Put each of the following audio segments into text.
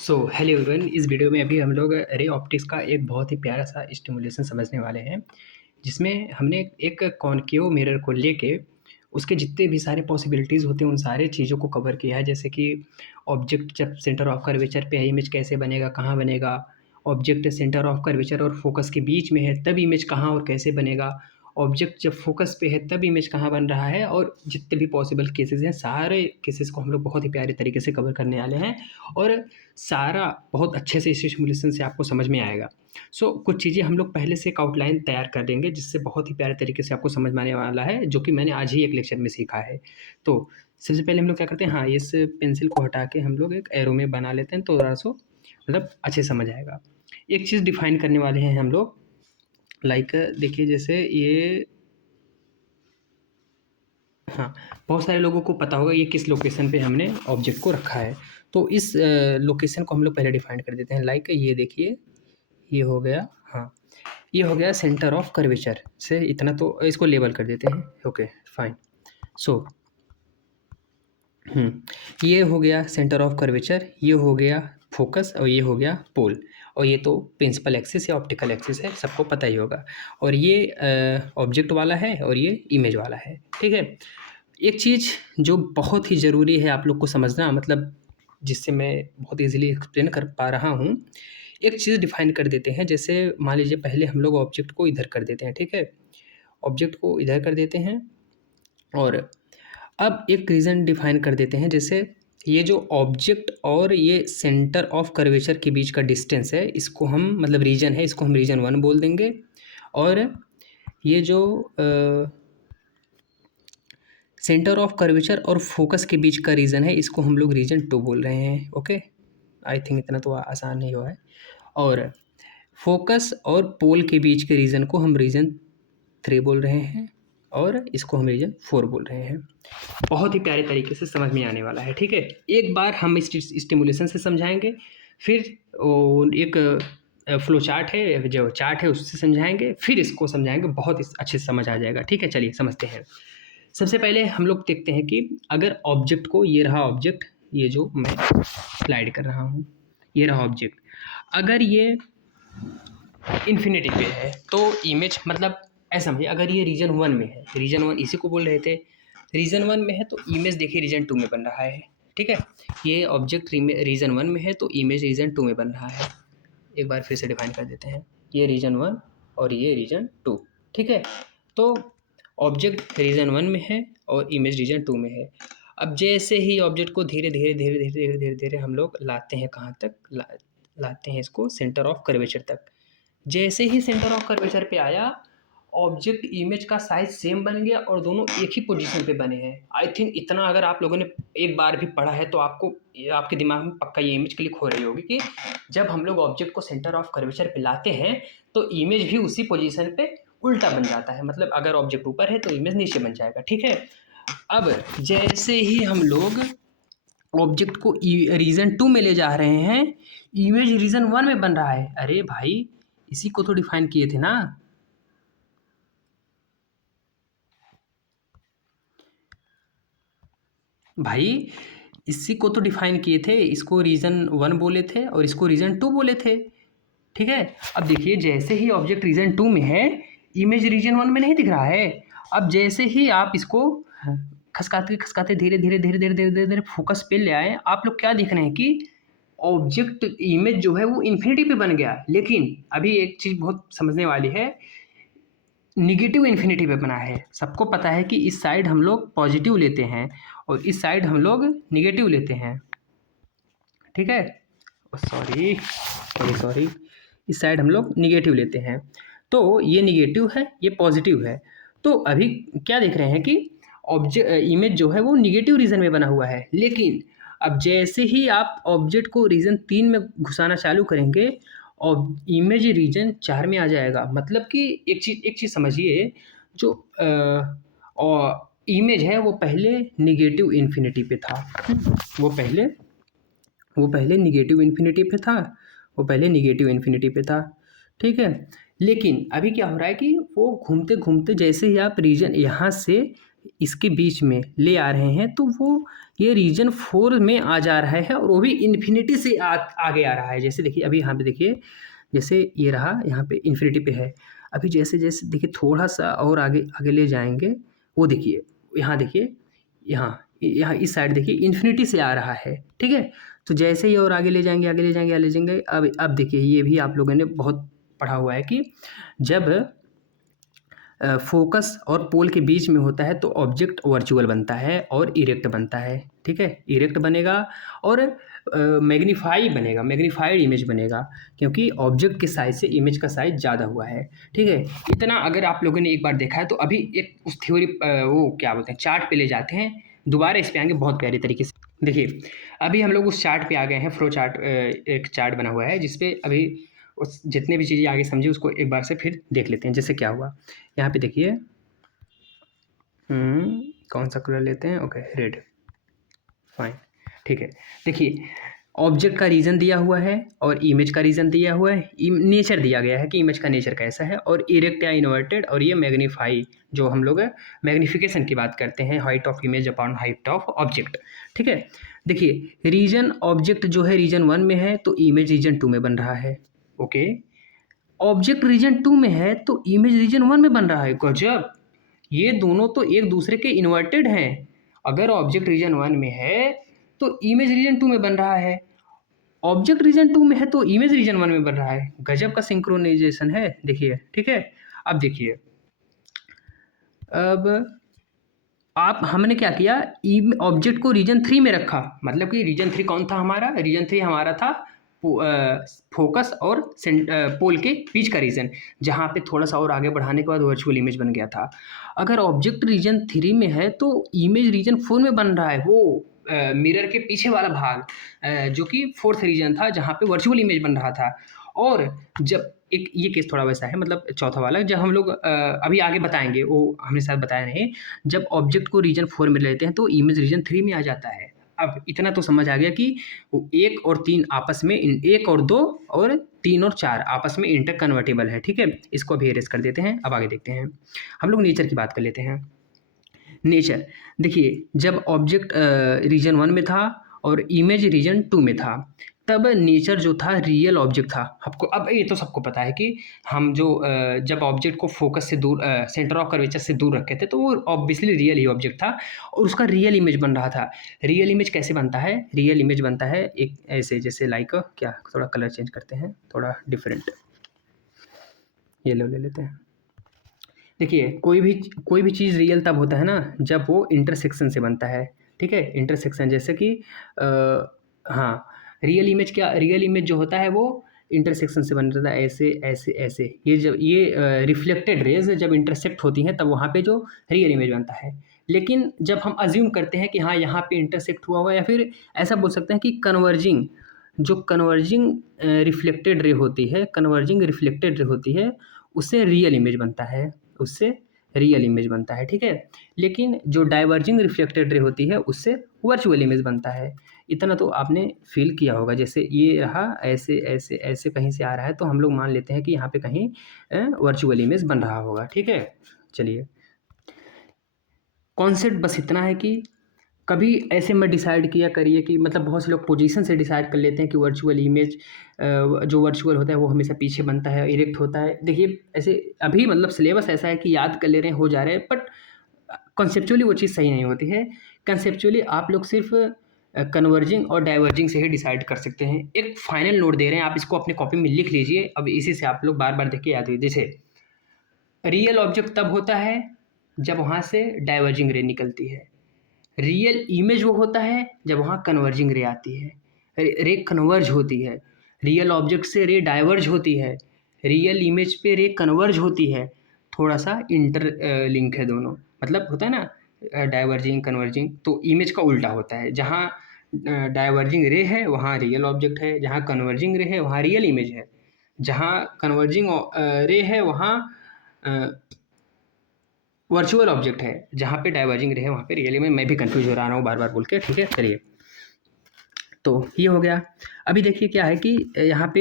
Hello everyone. इस video में अभी हम लोग रे ऑप्टिक्स का एक बहुत ही प्यारा सा स्टिमुलेशन समझने वाले हैं, जिसमें हमने एक कॉनकेव मिरर को लेके उसके जितने भी सारे पॉसिबिलिटीज़ होते हैं उन सारे चीज़ों को कवर किया है। जैसे कि ऑब्जेक्ट जब सेंटर ऑफ कर्वेचर पे है, इमेज कैसे बनेगा, कहाँ बनेगा। ऑब्जेक्ट सेंटर ऑफ कर्वेचर और फोकस के बीच में है तब इमेज कहाँ और कैसे बनेगा। ऑब्जेक्ट जब फोकस पे है तब इमेज कहाँ बन रहा है, और जितने भी पॉसिबल केसेस हैं सारे केसेस को हम लोग बहुत ही प्यारे तरीके से कवर करने वाले हैं, और सारा बहुत अच्छे से इस सिमुलेशन से आपको समझ में आएगा। कुछ चीज़ें हम लोग पहले से एक आउटलाइन तैयार कर देंगे, जिससे बहुत ही प्यारे तरीके से आपको समझ में आने वाला है, जो कि मैंने आज ही एक लेक्चर में सीखा है। तो सबसे पहले हम लोग क्या करते हैं, हाँ, इस पेंसिल को हटा के हम लोग एक एरो में बना लेते हैं, तो थोड़ा सा मतलब अच्छे से समझ आएगा। एक चीज़ डिफाइन करने वाले हैं हम लोग, लाइक देखिए जैसे ये, हाँ, बहुत सारे लोगों को पता होगा ये किस लोकेशन पे हमने ऑब्जेक्ट को रखा है। तो इस लोकेशन को हम लोग पहले डिफाइन कर देते हैं। लाइक ये देखिए, ये हो गया, हाँ, ये हो गया सेंटर ऑफ कर्वेचर से, इतना तो इसको लेबल कर देते हैं। Okay fine. सो ये हो गया सेंटर ऑफ कर्वेचर, ये हो गया फोकस, और ये हो गया पोल, और ये तो प्रिंसिपल एक्सिस या ऑप्टिकल एक्सिस है, सबको पता ही होगा। और ये ऑब्जेक्ट वाला है और ये इमेज वाला है, ठीक है। एक चीज़ जो बहुत ही ज़रूरी है आप लोग को समझना, मतलब जिससे मैं बहुत इजीली एक्सप्लेन कर पा रहा हूँ, एक चीज़ डिफाइन कर देते हैं। जैसे मान लीजिए पहले हम लोग ऑब्जेक्ट को इधर कर देते हैं, ठीक है, ऑब्जेक्ट को इधर कर देते हैं, और अब एक रीज़न डिफाइन कर देते हैं। जैसे ये जो ऑब्जेक्ट और ये सेंटर ऑफ कर्वेचर के बीच का डिस्टेंस है, इसको हम मतलब रीजन है, इसको हम रीजन 1 बोल देंगे। और ये जो सेंटर ऑफ कर्वेचर और फोकस के बीच का रीजन है, इसको हम लोग रीजन 2 बोल रहे हैं। ओके, आई थिंक इतना तो आसान नहीं हुआ है। और फोकस और पोल के बीच के रीजन को हम रीजन 3 बोल रहे हैं, और इसको हम रीजन 4 बोल रहे हैं। बहुत ही प्यारे तरीके से समझ में आने वाला है, ठीक है। एक बार हम इस स्टिमुलेशन से समझाएंगे, फिर एक फ्लो चार्ट है, जो चार्ट है उससे समझाएंगे, फिर इसको समझाएंगे, बहुत अच्छे से समझ आ जाएगा, ठीक है। चलिए समझते हैं। सबसे पहले हम लोग देखते हैं कि अगर ऑब्जेक्ट को, ये रहा ऑब्जेक्ट, ये जो मैं स्लाइड कर रहा हूँ, ये रहा ऑब्जेक्ट, अगर ये इन्फिनिटी पे है तो इमेज, मतलब ऐसा समझिए, अगर ये रीजन 1 में है, रीजन 1 इसी को बोल रहे थे, रीजन 1 में है तो इमेज देखिए रीजन 2 में बन रहा है, ठीक है। ये ऑब्जेक्ट रीजन 1 में है तो इमेज रीजन 2 में बन रहा है। एक बार फिर से डिफाइन कर देते हैं, ये रीजन 1 और ये रीजन 2, ठीक है। तो ऑब्जेक्ट रीजन 1 में है और इमेज रीजन 2 में है। अब जैसे ही ऑब्जेक्ट को धीरे धीरे धीरे धीरे धीरे धीरे धीरे हम लोग लाते हैं, कहाँ तक लाते हैं, इसको सेंटर ऑफ कर्वेचर तक। जैसे ही सेंटर ऑफ कर्वेचर पे आया, ऑब्जेक्ट इमेज का साइज सेम बन गया और दोनों एक ही पोजीशन पे बने हैं। आई थिंक इतना अगर आप लोगों ने एक बार भी पढ़ा है तो आपको, आपके दिमाग में पक्का ये इमेज क्लिक हो रही होगी कि जब हम लोग ऑब्जेक्ट को सेंटर ऑफ कर्वेचर पे लाते हैं तो इमेज भी उसी पोजीशन पे उल्टा बन जाता है। मतलब अगर ऑब्जेक्ट ऊपर है तो इमेज नीचे बन जाएगा, ठीक है। अब जैसे ही हम लोग ऑब्जेक्ट को रीजन 2 में ले जा रहे हैं, इमेज रीजन 1 में बन रहा है। अरे भाई, इसी को तो डिफाइन किए थे ना। भाई इसी को तो डिफाइन किए थे, इसको रीजन 1 बोले थे और इसको रीजन 2 बोले थे, ठीक है। अब देखिए जैसे ही ऑब्जेक्ट रीजन 2 में है, इमेज रीजन 1 में नहीं दिख रहा है। अब जैसे ही आप इसको खसकाते खसकाते धीरे धीरे धीरे धीरे धीरे धीरे धीरे फोकस पे ले आए, आप लोग क्या देख रहे हैं कि ऑब्जेक्ट इमेज जो है वो इन्फिनिटी पे बन गया। लेकिन अभी एक चीज़ बहुत समझने वाली है, निगेटिव इन्फिनिटी पे बना है। सबको पता है कि इस साइड हम लोग पॉजिटिव लेते हैं और इस साइड हम लोग निगेटिव लेते हैं, ठीक है। सॉरी सॉरी सॉरी, इस साइड हम लोग निगेटिव लेते हैं, तो ये निगेटिव है, ये पॉजिटिव है। तो अभी क्या देख रहे हैं कि इमेज जो है वो निगेटिव रीजन में बना हुआ है। लेकिन अब जैसे ही आप ऑब्जेक्ट को रीजन 3 में घुसाना चालू करेंगे और इमेज रीजन 4 में आ जाएगा। मतलब कि एक चीज़ समझिए, जो इमेज है वो पहले निगेटिव इन्फिनिटी पे था, वो पहले वो पहले निगेटिव इन्फिनिटी पे था, वो पहले निगेटिव इन्फिनिटी पे था, ठीक है। लेकिन अभी क्या हो रहा है कि वो घूमते घूमते जैसे ही आप रीजन यहाँ से इसके बीच में ले आ रहे हैं, तो वो ये रीजन 4 में आ जा रहा है और वो भी इन्फिनिटी से आगे आ रहा है। जैसे देखिए अभी यहाँ पे देखिए, जैसे ये रहा यहाँ पे इन्फिनिटी पे है, अभी जैसे जैसे देखिए थोड़ा सा और आगे आगे ले जाएंगे, वो देखिए यहाँ देखिए, यहाँ यहाँ इस साइड देखिए इन्फिनिटी से आ रहा है, ठीक है। तो जैसे ही और आगे ले जाएंगे आगे ले जाएंगे आगे ले जाएंगे, अब देखिए ये भी आप लोगों ने बहुत पढ़ा हुआ है कि जब फोकस और पोल के बीच में होता है तो ऑब्जेक्ट वर्चुअल बनता है और इरेक्ट बनता है, ठीक है। इरेक्ट बनेगा और मैग्नीफाई बनेगा, मैग्नीफाइड इमेज बनेगा, क्योंकि ऑब्जेक्ट के साइज से इमेज का साइज ज़्यादा हुआ है, ठीक है। इतना अगर आप लोगों ने एक बार देखा है तो अभी एक उस थ्योरी वो क्या बोलते हैं चार्ट पे ले जाते हैं, दोबारा इस पे आएंगे बहुत प्यारे तरीके से। देखिए अभी हम लोग उस चार्ट पे आ गए हैं, फ्लो चार्ट, एक चार्ट बना हुआ है जिसपे अभी उस जितने भी चीज़ें आगे समझे उसको एक बार से फिर देख लेते हैं। जैसे क्या हुआ यहाँ पे देखिए, कौन सा कलर लेते हैं, ओके रेड, फाइन, ठीक है। देखिए ऑब्जेक्ट का रीजन दिया हुआ है और इमेज का रीजन दिया हुआ है, नेचर दिया गया है कि इमेज का नेचर कैसा है, और इरेक्ट या इन्वर्टेड, और ये मैग्नीफाई, जो हम लोग मैग्निफिकेशन की बात करते हैं, height of image upon height of object, ठीक है। देखिए रीजन ऑब्जेक्ट जो है रीजन 1 में है तो इमेज रीजन 2 में बन रहा है, ओके। ऑब्जेक्ट रीजन 2 में है तो इमेज रीजन 1 में बन रहा है, गजब। ये दोनों तो एक दूसरे के इन्वर्टेड हैं। अगर ऑब्जेक्ट रीजन 1 में है तो इमेज रीजन 2 में बन रहा है, ऑब्जेक्ट रीजन 2 में है तो इमेज रीजन 1 में बन रहा है। गजब का सिंक्रोनाइजेशन है, देखिए, ठीक है। अब देखिए, अब आप हमने क्या किया, ऑब्जेक्ट को रीजन 3 में रखा, मतलब कि रीजन 3 कौन था हमारा, रीजन 3 हमारा था फोकस और पोल के बीच का रीजन, जहाँ पे थोड़ा सा और आगे बढ़ाने के बाद वर्चुअल इमेज बन गया था। अगर ऑब्जेक्ट रीजन 3 में है तो इमेज रीजन 4 में बन रहा है, वो मिरर के पीछे वाला भाग, जो कि 4th रीजन था जहाँ पे वर्चुअल इमेज बन रहा था। और जब एक ये केस थोड़ा वैसा है, मतलब चौथा वाला, जब हम लोग अभी आगे बताएंगे, वो हमने शायद बताया नहीं, जब ऑब्जेक्ट को रीजन 4 में लेते हैं तो इमेज रीजन 3 में आ जाता है। अब इतना तो समझ आ गया कि वो 1 और 3 आपस में, 1 और 2 और 3 और 4 आपस में इंटर कन्वर्टेबल है, ठीक है। इसको अभी एरेज कर देते हैं। अब आगे देखते हैं, हम लोग नेचर की बात कर लेते हैं। नेचर देखिए, जब ऑब्जेक्ट रीजन 1 में था और इमेज रीजन 2 में था, तब नेचर जो था रियल ऑब्जेक्ट था। आपको अब ये तो सबको पता है कि हम जो जब ऑब्जेक्ट को फोकस से दूर, सेंटर ऑफ कर्वेचर से दूर रखे थे, तो वो ऑब्वियसली रियल ही ऑब्जेक्ट था और उसका रियल इमेज बन रहा था। रियल इमेज कैसे बनता है, रियल इमेज बनता है एक ऐसे, जैसे लाइक क्या, थोड़ा कलर चेंज करते हैं, थोड़ा डिफरेंट, ये ले लेते हैं। देखिए कोई भी चीज़ रियल तब होता है ना जब वो इंटरसेक्शन से बनता है, ठीक है। इंटरसेक्शन जैसे कि हाँ, रियल इमेज क्या, रियल इमेज जो होता है वो इंटरसेक्शन से बन रहा है, ऐसे ऐसे ऐसे, ये जब ये रिफ्लेक्टेड रेज जब इंटरसेक्ट होती हैं तब वहाँ पे जो रियल इमेज बनता है। लेकिन जब हम अज्यूम करते हैं कि हाँ यहाँ पे इंटरसेक्ट हुआ हुआ, या फिर ऐसा बोल सकते हैं कि कन्वर्जिंग, जो कन्वर्जिंग रिफ्लेक्टेड रे होती है, कन्वर्जिंग रिफ्लेक्टेड रे होती है, उससे रियल इमेज बनता है, उससे रियल इमेज बनता है, ठीक है। लेकिन जो डाइवर्जिंग रिफ्लेक्टेड रे होती है उससे वर्चुअल इमेज बनता है। इतना तो आपने फील किया होगा। जैसे ये रहा, ऐसे ऐसे ऐसे कहीं से आ रहा है तो हम लोग मान लेते हैं कि यहाँ पे कहीं वर्चुअल इमेज बन रहा होगा, ठीक है। चलिए, कॉन्सेप्ट बस इतना है कि कभी ऐसे मत डिसाइड किया करिए कि, मतलब बहुत से लोग पोजीशन से डिसाइड कर लेते हैं कि वर्चुअल इमेज, जो वर्चुअल होता है वो हमेशा पीछे बनता है, इरेक्ट होता है। देखिए ऐसे अभी मतलब सिलेबस ऐसा है कि याद कर ले रहे हैं, हो जा रहे हैं, बट कॉन्सेप्चुअली वो चीज़ सही नहीं होती है। कंसेप्चुअली आप लोग सिर्फ कन्वर्जिंग और डाइवर्जिंग से ही डिसाइड कर सकते हैं। एक फाइनल नोट दे रहे हैं, आप इसको अपने कॉपी में लिख लीजिए, अब इसी से आप लोग बार बार देख के याद लीजिए। जैसे रियल ऑब्जेक्ट तब होता है जब वहाँ से डाइवर्जिंग रे निकलती है, रियल इमेज वो होता है जब वहाँ कन्वर्जिंग रे आती है, रे कन्वर्ज होती है, रियल ऑब्जेक्ट से रे डाइवर्ज होती है, रियल इमेज पे रे कन्वर्ज होती है। थोड़ा सा इंटर लिंक है दोनों, मतलब होता है ना डाइवर्जिंग कन्वर्जिंग, तो इमेज का उल्टा होता है। जहाँ डाइवर्जिंग रे है वहाँ रियल ऑब्जेक्ट है, जहाँ कन्वर्जिंग रे है वहाँ रियल इमेज है, जहाँ कन्वर्जिंग रे है वहाँ वर्चुअल ऑब्जेक्ट है, जहाँ पे डाइवर्जिंग रे है वहाँ पे रियल इमेज। मैं भी कंफ्यूज हो रहा हूँ बार बार बोल के, ठीक है। चलिए, तो ये हो गया। अभी देखिए क्या है कि यहाँ पे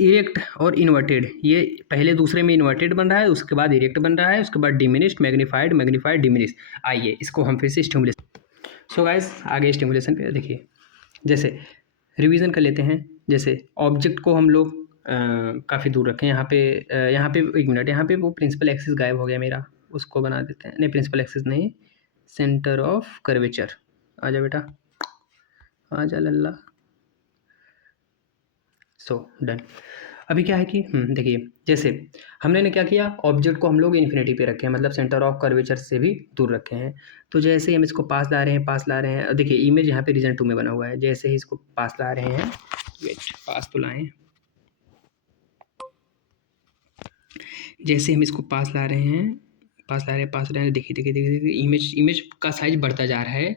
इरेक्ट और इन्वर्टेड, ये पहले दूसरे में इन्वर्टेड बन रहा है, उसके बाद इरेक्ट बन रहा है, उसके बाद डिमिनिश्ड, मैग्नीफाइड, मैग्नीफाइड, डिमिनिश। आइए इसको हम फिर से स्टिमुलेशन, सो गाइस आगे स्टिमुलेशन पे देखिए, जैसे रिवीजन कर लेते हैं। जैसे ऑब्जेक्ट को हम लोग काफ़ी दूर रखें। यहाँ पे एक मिनट, यहाँ पे वो प्रिंसिपल एक्सिस गायब हो गया मेरा, उसको बना देते हैं। नहीं, प्रिंसिपल एक्सिस नहीं, सेंटर ऑफ कर्वेचर। आ जा बेटा, आ जा लल्ला। So done. अभी क्या है कि देखिए, जैसे हमने ने क्या किया, ऑब्जेक्ट को हम लोग इन्फिनिटी पे रखे हैं, मतलब सेंटर ऑफ कर्वेचर से भी दूर रखे हैं। तो जैसे ही हम इसको पास ला रहे हैं, देखिए इमेज यहाँ पे रीजन 2 में बना हुआ है। जैसे ही इसको पास ला रहे हैं, वेट, पास तो लाएं, जैसे हम इसको पास ला रहे हैं, देखिए इमेज का साइज बढ़ता जा रहा है।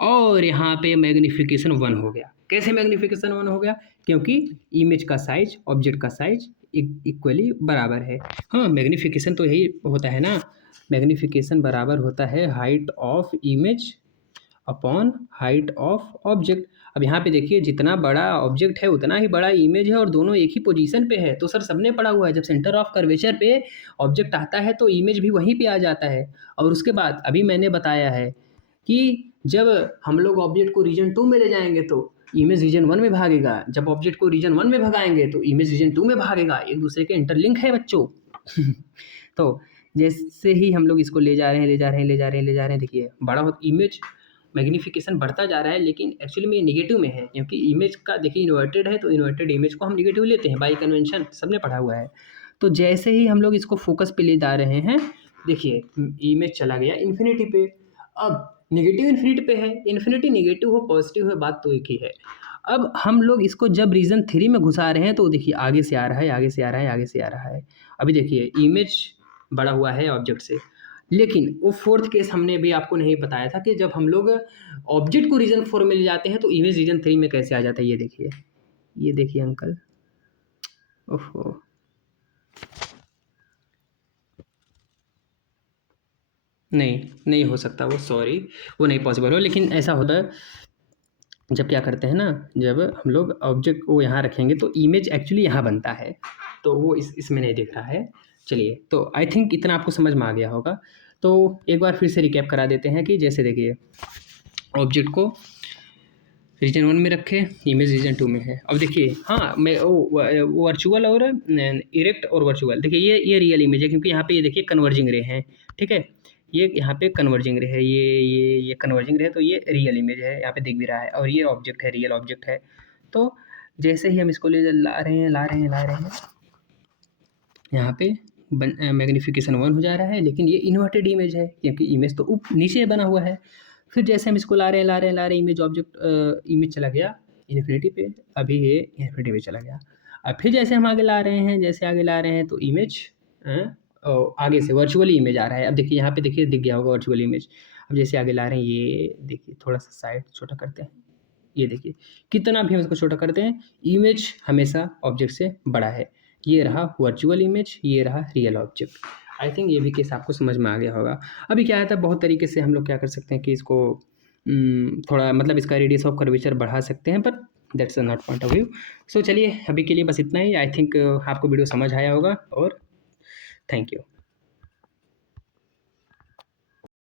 और यहाँ पे मैग्नीफिकेशन 1 हो गया। कैसे मैग्नीफिकेशन 1 हो गया? क्योंकि इमेज का साइज, ऑब्जेक्ट का साइज इक्वली बराबर है। हाँ, मैग्नीफिकेशन तो यही होता है ना, मैग्नीफिकेशन बराबर होता है height of image upon height of object. अब यहाँ पे देखिए, जितना बड़ा ऑब्जेक्ट है उतना ही बड़ा इमेज है, और दोनों एक ही पोजीशन पे है। तो सर सबने पढ़ा हुआ है, जब सेंटर ऑफ कर्वेचर पे ऑब्जेक्ट आता है तो इमेज भी वहीं पे आ जाता है। और उसके बाद अभी मैंने बताया है कि जब हम लोग ऑब्जेक्ट को रीजन 2 में ले जाएंगे तो इमेज रीजन 1 में भागेगा, जब ऑब्जेक्ट को रीजन 1 में भगाएंगे तो इमेज रीजन 2 में भागेगा। एक दूसरे के इंटरलिंक है बच्चों। तो जैसे ही हम लोग इसको ले जा रहे हैं, देखिए बड़ा इमेज मैग्नीफिकेशन बढ़ता जा रहा है, लेकिन एक्चुअली में ये निगेटिव में है, क्योंकि इमेज का देखिए इन्वर्टेड है, तो इन्वर्टेड इमेज को हम निगेटिव लेते हैं बाई कन्वेंशन, सबने पढ़ा हुआ है। तो जैसे ही हम लोग इसको फोकस पे ले जा रहे हैं, देखिए इमेज चला गया इन्फिनिटी पे। अब नेगेटिव इन्फिनिटी पे है, इन्फिनिटी नेगेटिव हो पॉजिटिव हो, बात तो एक ही है। अब हम लोग इसको जब रीजन 3 में घुसा रहे हैं तो देखिए आगे से आ रहा है। अभी देखिए इमेज बड़ा हुआ है ऑब्जेक्ट से, लेकिन वो फोर्थ केस हमने भी आपको नहीं बताया था कि जब हम लोग ऑब्जेक्ट को रीजन 4 में ले जाते हैं तो इमेज रीजन 3 में कैसे आ जाता है। ये देखिए अंकल, ओहो, नहीं हो सकता वो, सॉरी, वो नहीं पॉसिबल हो। लेकिन ऐसा होता है जब क्या करते हैं ना, जब हम लोग ऑब्जेक्ट को यहाँ रखेंगे तो इमेज एक्चुअली यहाँ बनता है, तो वो इसमें नहीं दिख रहा है। चलिए, तो आई थिंक इतना आपको समझ में आ गया होगा। तो एक बार फिर से रिकैप करा देते हैं कि जैसे देखिए, ऑब्जेक्ट को रीजन 1 में रखे, इमेज रीजन 2 में है। अब देखिए, हाँ, मैं वर्चुअल और इरेक्ट और वर्चुअल, देखिए ये रियल इमेज है, क्योंकि यहाँ पे ये देखिए कन्वर्जिंग रे हैं, ठीक है। ये यहाँ पे कन्वर्जिंग रे है, ये कन्वर्जिंग रे है, तो ये रियल इमेज है, यहाँ पे दिख भी रहा है। और ये ऑब्जेक्ट है, रियल ऑब्जेक्ट है। तो जैसे ही हम इसको ला रहे हैं, यहाँ पे मैग्नीफिकेशन 1 हो जा रहा है, लेकिन ये इन्वर्टेड इमेज है, क्योंकि इमेज तो नीचे बना हुआ है। फिर जैसे हम इसको ला रहे हैं, इमेज ऑब्जेक्ट इमेज चला गया इन्फिनिटी पे, अभी ये इन्फिनिटी पे चला गया। अब फिर जैसे हम आगे ला रहे हैं, तो इमेज आगे से वर्चुअली इमेज आ रहा है। अब देखिए यहाँ पे देखिए दिख गया होगा वर्चुअल इमेज। अब जैसे आगे ला रहे हैं, ये देखिए थोड़ा सा साइड छोटा करते हैं, ये देखिए कितना भी हम इसको छोटा करते हैं, इमेज हमेशा ऑब्जेक्ट से बड़ा है। ये रहा वर्चुअल इमेज, ये रहा रियल ऑब्जेक्ट। आई थिंक ये भी केस आपको समझ में आ गया होगा। अभी क्या है था, बहुत तरीके से हम लोग क्या कर सकते हैं कि इसको थोड़ा, मतलब इसका रेडियस ऑफ कर्वेचर बढ़ा सकते हैं, but that's not point of view. So चलिए, अभी के लिए बस इतना ही। आई थिंक आपको वीडियो समझ आया होगा, और थैंक यू।